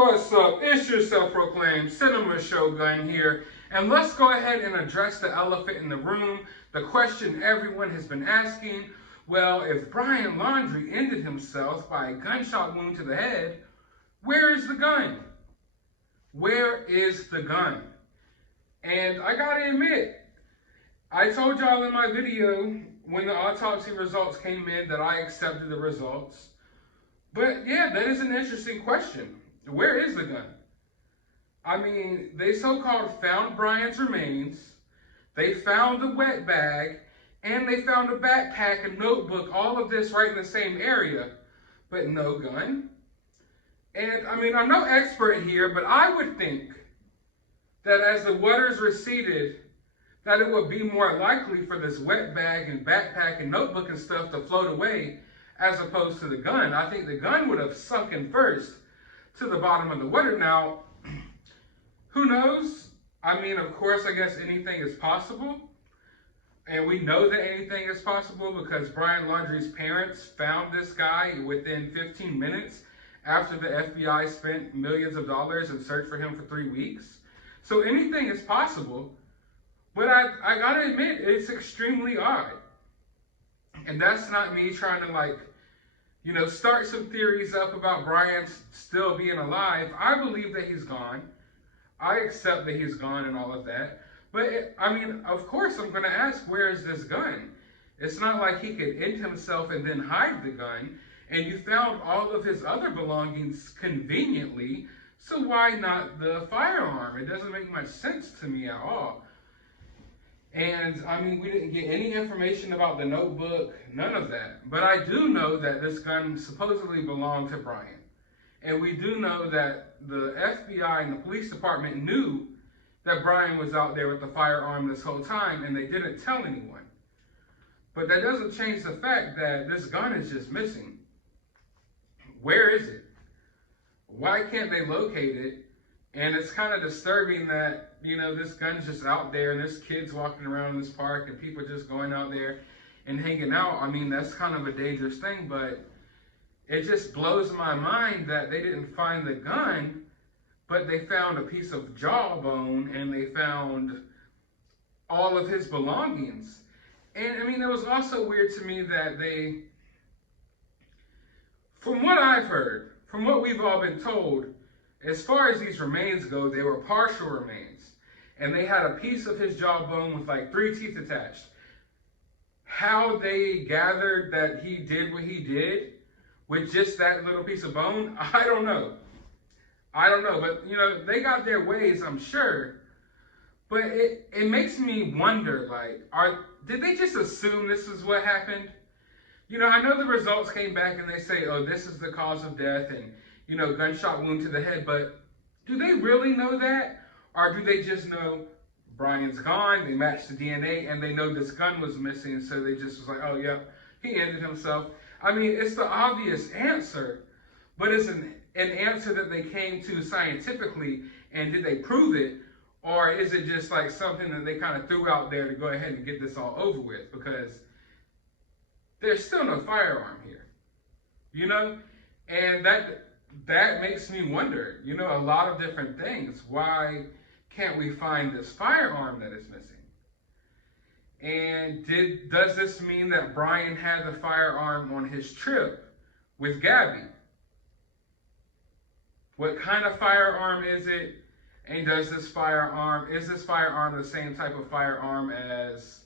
What's up? It's your self-proclaimed cinema shogun here, and let's go ahead and address the elephant in the room, the question everyone has been asking. Well, if Brian Laundrie ended himself by a gunshot wound to the head, where is the gun? Where is the gun? And I gotta admit, I told y'all in my video when the autopsy results came in that I accepted the results. But yeah, that is an interesting question. Where is the gun? I mean, they so-called found Brian's remains, they found the wet bag, and they found a backpack, a notebook, all of this right in the same area, but no gun. And I mean, I'm no expert here, but I would think that as the waters receded, that it would be more likely for this wet bag and backpack and notebook and stuff to float away as opposed to the gun. I think the gun would have sunken first to the bottom of the water. Now, who knows? I mean, of course, I guess anything is possible. And we know that anything is possible because Brian Laundrie's parents found this guy within 15 minutes after the FBI spent millions of dollars and searched for him for 3 weeks. So anything is possible. But I gotta admit, it's extremely odd. And that's not me trying to start some theories up about Brian still being alive. I believe that he's gone. I accept that he's gone and all of that. But, I mean, of course I'm going to ask, where is this gun? It's not like he could end himself and then hide the gun. And you found all of his other belongings conveniently. So why not the firearm? It doesn't make much sense to me at all. And, I mean, we didn't get any information about the notebook, none of that. But I do know that this gun supposedly belonged to Brian. And we do know that the FBI and the police department knew that Brian was out there with the firearm this whole time, and they didn't tell anyone. But that doesn't change the fact that this gun is just missing. Where is it? Why can't they locate it? And it's kind of disturbing that, this gun's just out there and there's kids walking around in this park and people just going out there and hanging out. I mean, that's kind of a dangerous thing, but it just blows my mind that they didn't find the gun, but they found a piece of jawbone and they found all of his belongings. And I mean, it was also weird to me that from what I've heard, from what we've all been told, as far as these remains go, they were partial remains. And they had a piece of his jawbone with 3 teeth attached. How they gathered that he did what he did with just that little piece of bone, I don't know. But, they got their ways, I'm sure. But it makes me wonder, did they just assume this is what happened? I know the results came back and they say, oh, this is the cause of death and, gunshot wound to the head, but do they really know that? Or do they just know Brian's gone, they matched the DNA, and they know this gun was missing, so they just was like, oh, yep, he ended himself. I mean, it's the obvious answer, but it's an answer that they came to scientifically, and did they prove it? Or is it just something that they kind of threw out there to go ahead and get this all over with? Because there's still no firearm here, And that makes me wonder, a lot of different things. Why can't we find this firearm that is missing? And does this mean that Brian had the firearm on his trip with Gabby? What kind of firearm is it? And is this firearm the same type of firearm as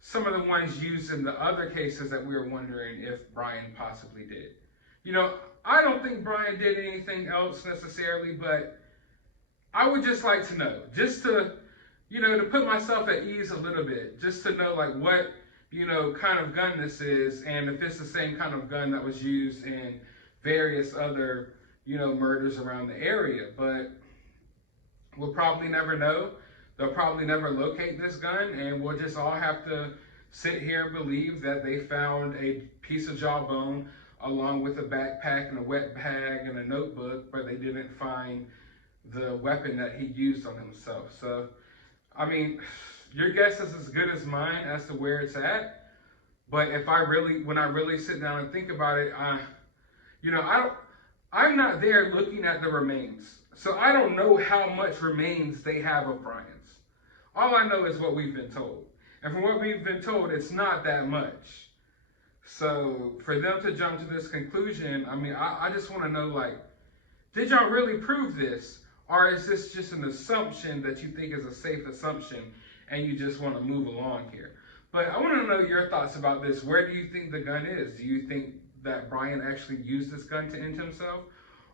some of the ones used in the other cases that we were wondering if Brian possibly did? I don't think Brian did anything else necessarily, but I would just like to know, just to, to put myself at ease a little bit, just to know what, kind of gun this is, and if it's the same kind of gun that was used in various other, murders around the area. But we'll probably never know. They'll probably never locate this gun, and we'll just all have to sit here and believe that they found a piece of jawbone along with a backpack and a wet bag and a notebook, but they didn't find the weapon that he used on himself. So, I mean, your guess is as good as mine as to where it's at. But when I really sit down and think about it, I'm not there looking at the remains, so I don't know how much remains they have of Brian's. All I know is what we've been told. And from what we've been told, it's not that much. So for them to jump to this conclusion, I mean, I just want to know, like, did y'all really prove this? Or is this just an assumption that you think is a safe assumption and you just want to move along here? But I want to know your thoughts about this. Where do you think the gun is? Do you think that Brian actually used this gun to end himself?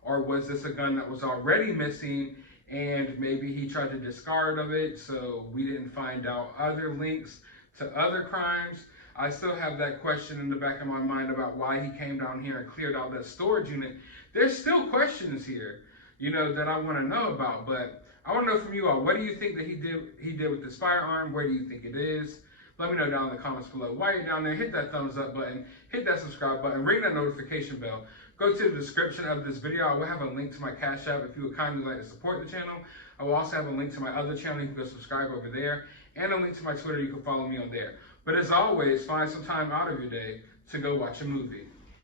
Or was this a gun that was already missing and maybe he tried to discard of it so we didn't find out other links to other crimes? I still have that question in the back of my mind about why he came down here and cleared out that storage unit. There's still questions here, you know, that I want to know about. But I want to know from you all, what do you think that he did with this firearm? Where do you think it is? Let me know down in the comments below. While you're down there, hit that thumbs up button, hit that subscribe button, ring that notification bell. Go to the description of this video. I will have a link to my Cash App if you would kindly like to support the channel. I will also have a link to my other channel. You can go subscribe over there. And a link to my Twitter. You can follow me on there. But as always, find some time out of your day to go watch a movie.